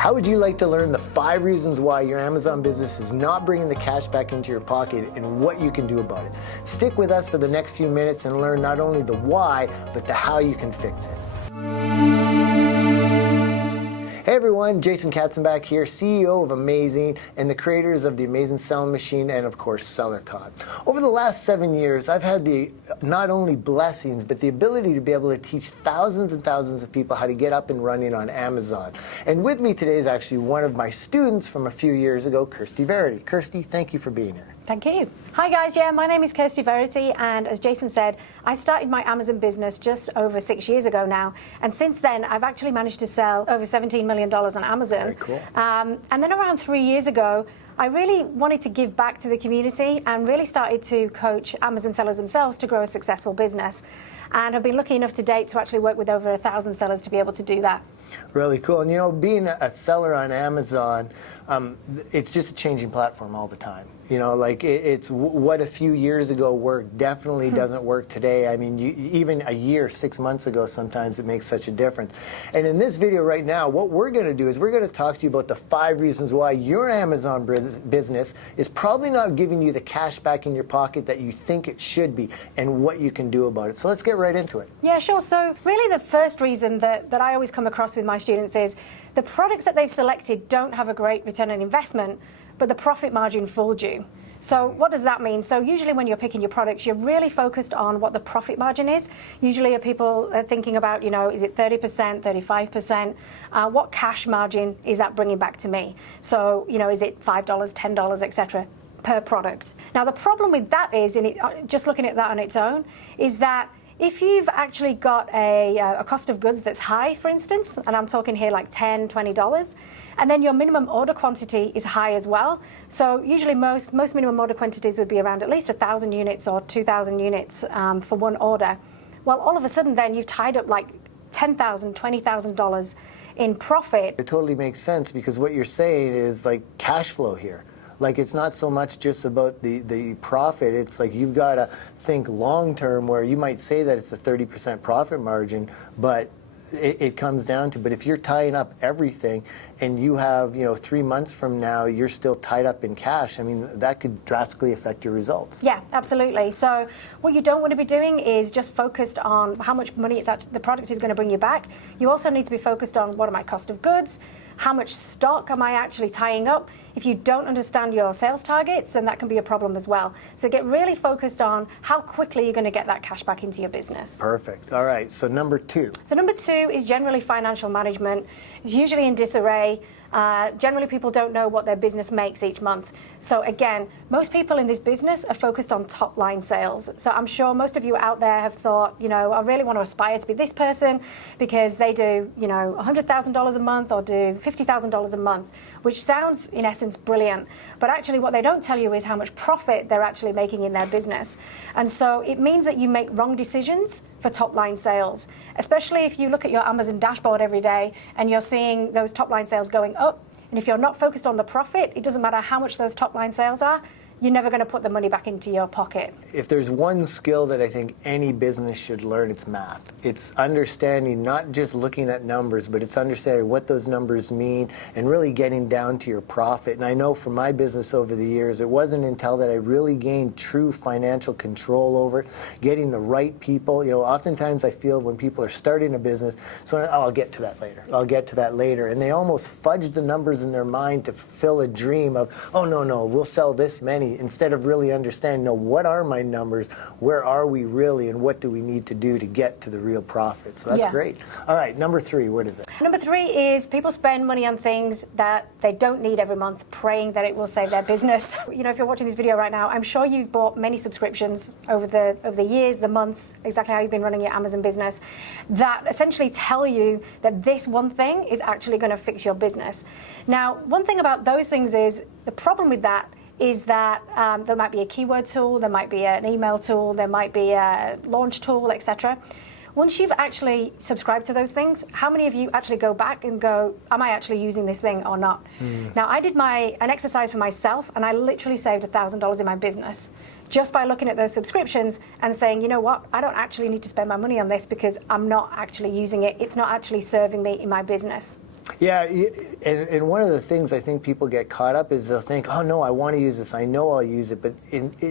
How would you like to learn the 5 reasons why your Amazon business is not bringing the cash back into your pocket and what you can do about it? Stick with us for the next few minutes and learn not only the why, but the how you can fix it. Hey everyone, Jason Katzenbach here, CEO of Amazing and the creators of the Amazing Selling Machine and of course SellerCon. Over the last 7 years, I've had the not only blessings, but the ability to be able to teach thousands and thousands of people how to get up and running on Amazon. And with me today is actually one of my students from a few years ago, Kirsty Verity. Kirsty, thank you for being here. Thank you. Hi guys, yeah, my name is Kirsty Verity, and as Jason said, I started my Amazon business just over 6 years ago now, and since then I've actually managed to sell over $17 million on Amazon. Very cool. And then around 3 years ago, I really wanted to give back to the community and really started to coach Amazon sellers themselves to grow a successful business. And I've been lucky enough to date to actually work with over 1,000 sellers to be able to do that. Really cool. And you know, being a seller on Amazon, it's just a changing platform all the time. You know, like it's what a few years ago worked definitely doesn't work today. I mean, even a year, 6 months ago, sometimes it makes such a difference. And in this video right now, what we're going to do is we're going to talk to you about the 5 reasons why your Amazon business is probably not giving you the cash back in your pocket that you think it should be and what you can do about it. So let's get right into it. Yeah, sure. So really the first reason that I always come across with my students is the products that they've selected don't have a great return on investment, but the profit margin fooled you. So what does that mean? So usually when you're picking your products, you're really focused on what the profit margin is. Usually people are thinking about, you know, is it 30%, 35%? What cash margin is that bringing back to me? So, you know, is it $5, $10, etc. per product? Now the problem with that is, just looking at that on its own, is that if you've actually got a cost of goods that's high, for instance, and I'm talking here like $10, $20, and then your minimum order quantity is high as well. So usually most minimum order quantities would be around at least 1,000 units or 2,000 units for one order. Well, all of a sudden then you've tied up like $10,000, $20,000 in profit. It totally makes sense because what you're saying is like cash flow here. Like it's not so much just about the profit, it's like you've got to think long term where you might say that it's a 30% profit margin, but it comes down to, but if you're tying up everything and you have, you know, 3 months from now, you're still tied up in cash, I mean, that could drastically affect your results. Yeah, absolutely. So what you don't want to be doing is just focused on how much money the product is going to bring you back. You also need to be focused on what are my cost of goods, how much stock am I actually tying up. If you don't understand your sales targets, then that can be a problem as well. So get really focused on how quickly you're going to get that cash back into your business. Perfect. All right, so number 2. So number 2 is generally financial management. It's usually in disarray. Generally people don't know what their business makes each month. So again, most people in this business are focused on top line sales. So I'm sure most of you out there have thought, you know, I really want to aspire to be this person because they do, you know, $100,000 a month or do $50,000 a month, which sounds in essence brilliant. But actually what they don't tell you is how much profit they're actually making in their business. And so it means that you make wrong decisions for top line sales, especially if you look at your Amazon dashboard every day and you're seeing those top line sales going up. And if you're not focused on the profit, it doesn't matter how much those top line sales are, you're never going to put the money back into your pocket. If there's one skill that I think any business should learn, it's math. It's understanding, not just looking at numbers, but it's understanding what those numbers mean and really getting down to your profit. And I know for my business over the years, it wasn't until that I really gained true financial control over it, getting the right people. You know, oftentimes I feel when people are starting a business, so I'll get to that later. I'll get to that later. And they almost fudge the numbers in their mind to fulfill a dream of, oh, no, we'll sell this many, instead of really understanding, no, what are my numbers, where are we really, and what do we need to do to get to the real profit. So that's great. All right, number 3, what is it? Number 3 is people spend money on things that they don't need every month, praying that it will save their business. You know, if you're watching this video right now, I'm sure you've bought many subscriptions over the years, the months, exactly how you've been running your Amazon business, that essentially tell you that this one thing is actually going to fix your business. Now, one thing about those things is, the problem with that is that there might be a keyword tool, there might be an email tool, there might be a launch tool, etc. Once you've actually subscribed to those things, how many of you actually go back and go, am I actually using this thing or not? Now, I did an exercise for myself, and I literally saved $1,000 in my business just by looking at those subscriptions and saying, you know what, I don't actually need to spend my money on this because I'm not actually using it. It's not actually serving me in my business. Yeah, and one of the things I think people get caught up is they'll think, oh no, I want to use this, I know I'll use it, but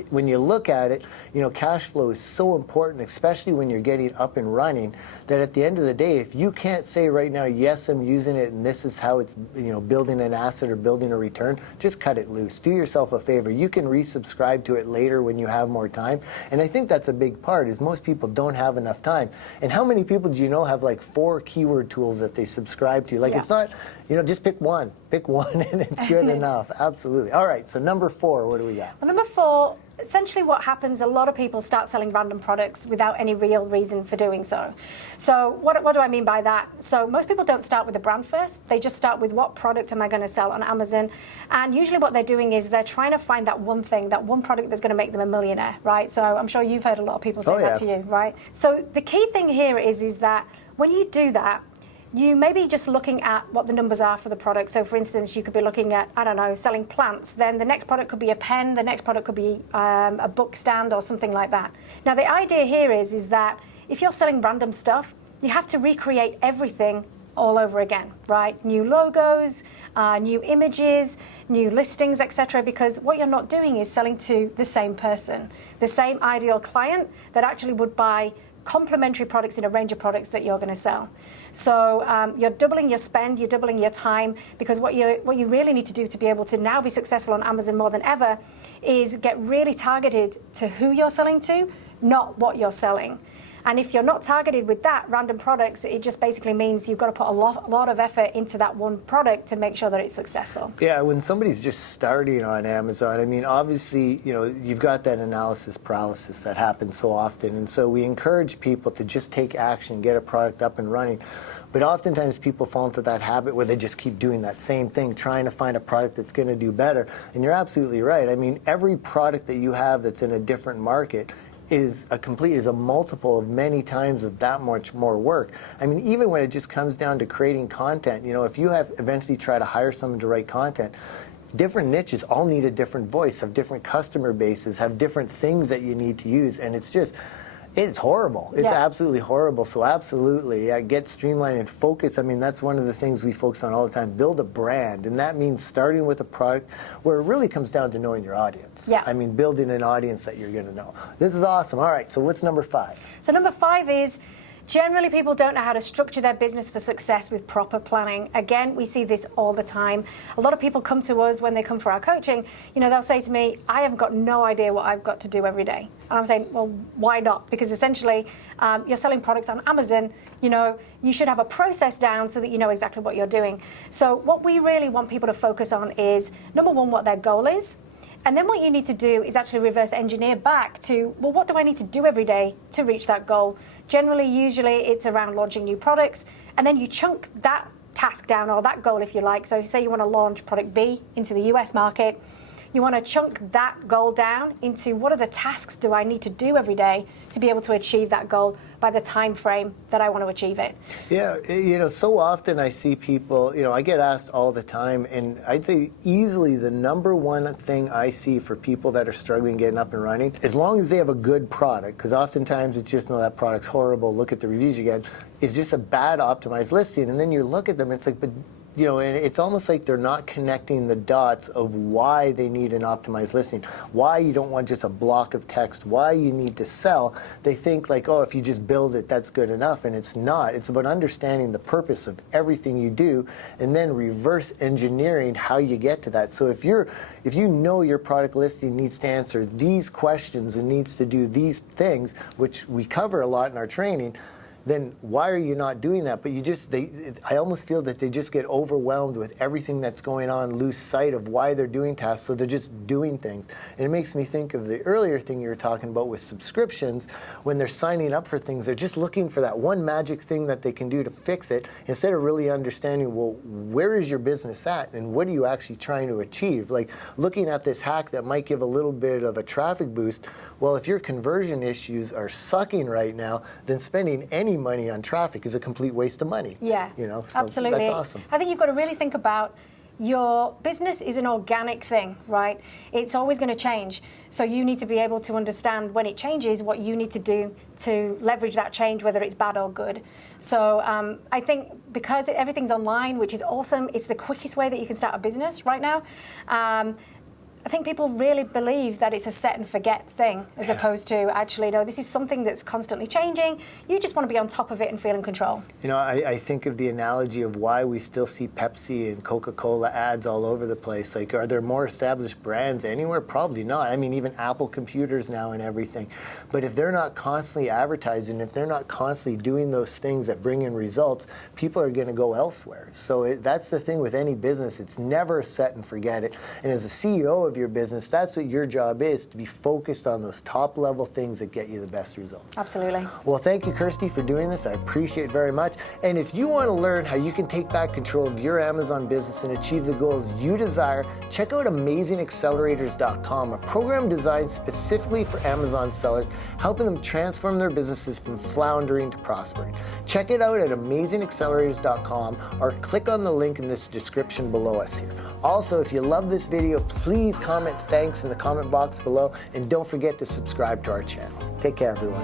when you look at it, cash flow is so important, especially when you're getting up and running, that at the end of the day, if you can't say right now, yes, I'm using it and this is how it's building an asset or building a return, just cut it loose. Do yourself a favor. You can resubscribe to it later when you have more time, and I think that's a big part, is most people don't have enough time. And how many people do you know have like 4 keyword tools that they subscribe to? Like, it's not, just pick one and it's good enough. Absolutely. All right, so number 4, what do we got? Well, number 4, essentially what happens, a lot of people start selling random products without any real reason for doing so. So what do I mean by that? So most people don't start with the brand first. They just start with, what product am I going to sell on Amazon? And usually what they're doing is they're trying to find that one thing, that one product that's going to make them a millionaire, right? So I'm sure you've heard a lot of people say that to you, right? So the key thing here is that when you do that, you may be just looking at what the numbers are for the product. So for instance, you could be looking at, I don't know, selling plants. Then the next product could be a pen. The next product could be a book stand or something like that. Now the idea here is that if you're selling random stuff, you have to recreate everything all over again, right? New logos, new images, new listings, etc. Because what you're not doing is selling to the same person, the same ideal client that actually would buy complementary products in a range of products that you're going to sell. So you're doubling your spend, you're doubling your time, because what you really need to do to be able to now be successful on Amazon more than ever is get really targeted to who you're selling to, not what you're selling. And if you're not targeted with that, random products, it just basically means you've got to put a lot of effort into that one product to make sure that it's successful. Yeah, when somebody's just starting on Amazon, I mean, obviously, you've got that analysis paralysis that happens so often. And so we encourage people to just take action, get a product up and running. But oftentimes people fall into that habit where they just keep doing that same thing, trying to find a product that's going to do better. And you're absolutely right. I mean, every product that you have that's in a different market is a multiple of many times of that much more work. I mean, even when it just comes down to creating content, if you have eventually try to hire someone to write content, different niches all need a different voice, have different customer bases, have different things that you need to use, and it's horrible. It's absolutely horrible. So absolutely, get streamlined and focus. I mean, that's one of the things we focus on all the time. Build a brand, and that means starting with a product where it really comes down to knowing your audience. Yeah. I mean, building an audience that you're going to know. This is awesome. All right, so what's number 5? So number 5 is, generally, people don't know how to structure their business for success with proper planning. Again, we see this all the time. A lot of people come to us when they come for our coaching. They'll say to me, I have got no idea what I've got to do every day. And I'm saying, well, why not? Because essentially, you're selling products on Amazon. You should have a process down so that you know exactly what you're doing. So what we really want people to focus on is, number 1, what their goal is. And then what you need to do is actually reverse engineer back to, well, what do I need to do every day to reach that goal? Generally, usually it's around launching new products, and then you chunk that task down, or that goal if you like. So if you say you want to launch product B into the US market, you want to chunk that goal down into, what are the tasks do I need to do every day to be able to achieve that goal by the time frame that I want to achieve it. Yeah, so often I see people, I get asked all the time, and I'd say easily the number 1 thing I see for people that are struggling getting up and running, as long as they have a good product, because oftentimes it's just, no, that product's horrible, look at the reviews again, is just a bad optimized listing. And then you look at them, and it's like, but and it's almost like they're not connecting the dots of why they need an optimized listing, why you don't want just a block of text, why you need to sell. They think like, oh, if you just build it, that's good enough, and it's not. It's about understanding the purpose of everything you do, and then reverse engineering how you get to that. So if you know your product listing needs to answer these questions and needs to do these things, which we cover a lot in our training, then why are you not doing that? But I almost feel that they just get overwhelmed with everything that's going on, lose sight of why they're doing tasks, so they're just doing things. And it makes me think of the earlier thing you were talking about with subscriptions. When they're signing up for things, they're just looking for that one magic thing that they can do to fix it, instead of really understanding, well, where is your business at, and what are you actually trying to achieve? Like, looking at this hack that might give a little bit of a traffic boost, well, if your conversion issues are sucking right now, then spending any money on traffic is a complete waste of money. Yeah, so absolutely. That's awesome. I think you've got to really think about your business is an organic thing, right? It's always going to change. So you need to be able to understand when it changes what you need to do to leverage that change, whether it's bad or good. So I think because everything's online, which is awesome, it's the quickest way that you can start a business right now. I think people really believe that it's a set and forget thing, as opposed to actually, no, this is something that's constantly changing. You just want to be on top of it and feel in control. You know, I think of the analogy of why we still see Pepsi and Coca-Cola ads all over the place. Like, are there more established brands anywhere? Probably not. I mean, even Apple computers now and everything. But if they're not constantly advertising, if they're not constantly doing those things that bring in results, people are going to go elsewhere. So that's the thing with any business. It's never set and forget it. And as a CEO of your business, that's what your job is, to be focused on those top level things that get you the best results. Absolutely. Well, thank you, Kirsty, for doing this. I appreciate it very much. And if you want to learn how you can take back control of your Amazon business and achieve the goals you desire, check out Amazing.com, a program designed specifically for Amazon sellers, helping them transform their businesses from floundering to prospering. Check it out at Amazing.com or click on the link in this description below us here. Also, if you love this video, please comment thanks in the comment box below, and don't forget to subscribe to our channel. Take care, everyone.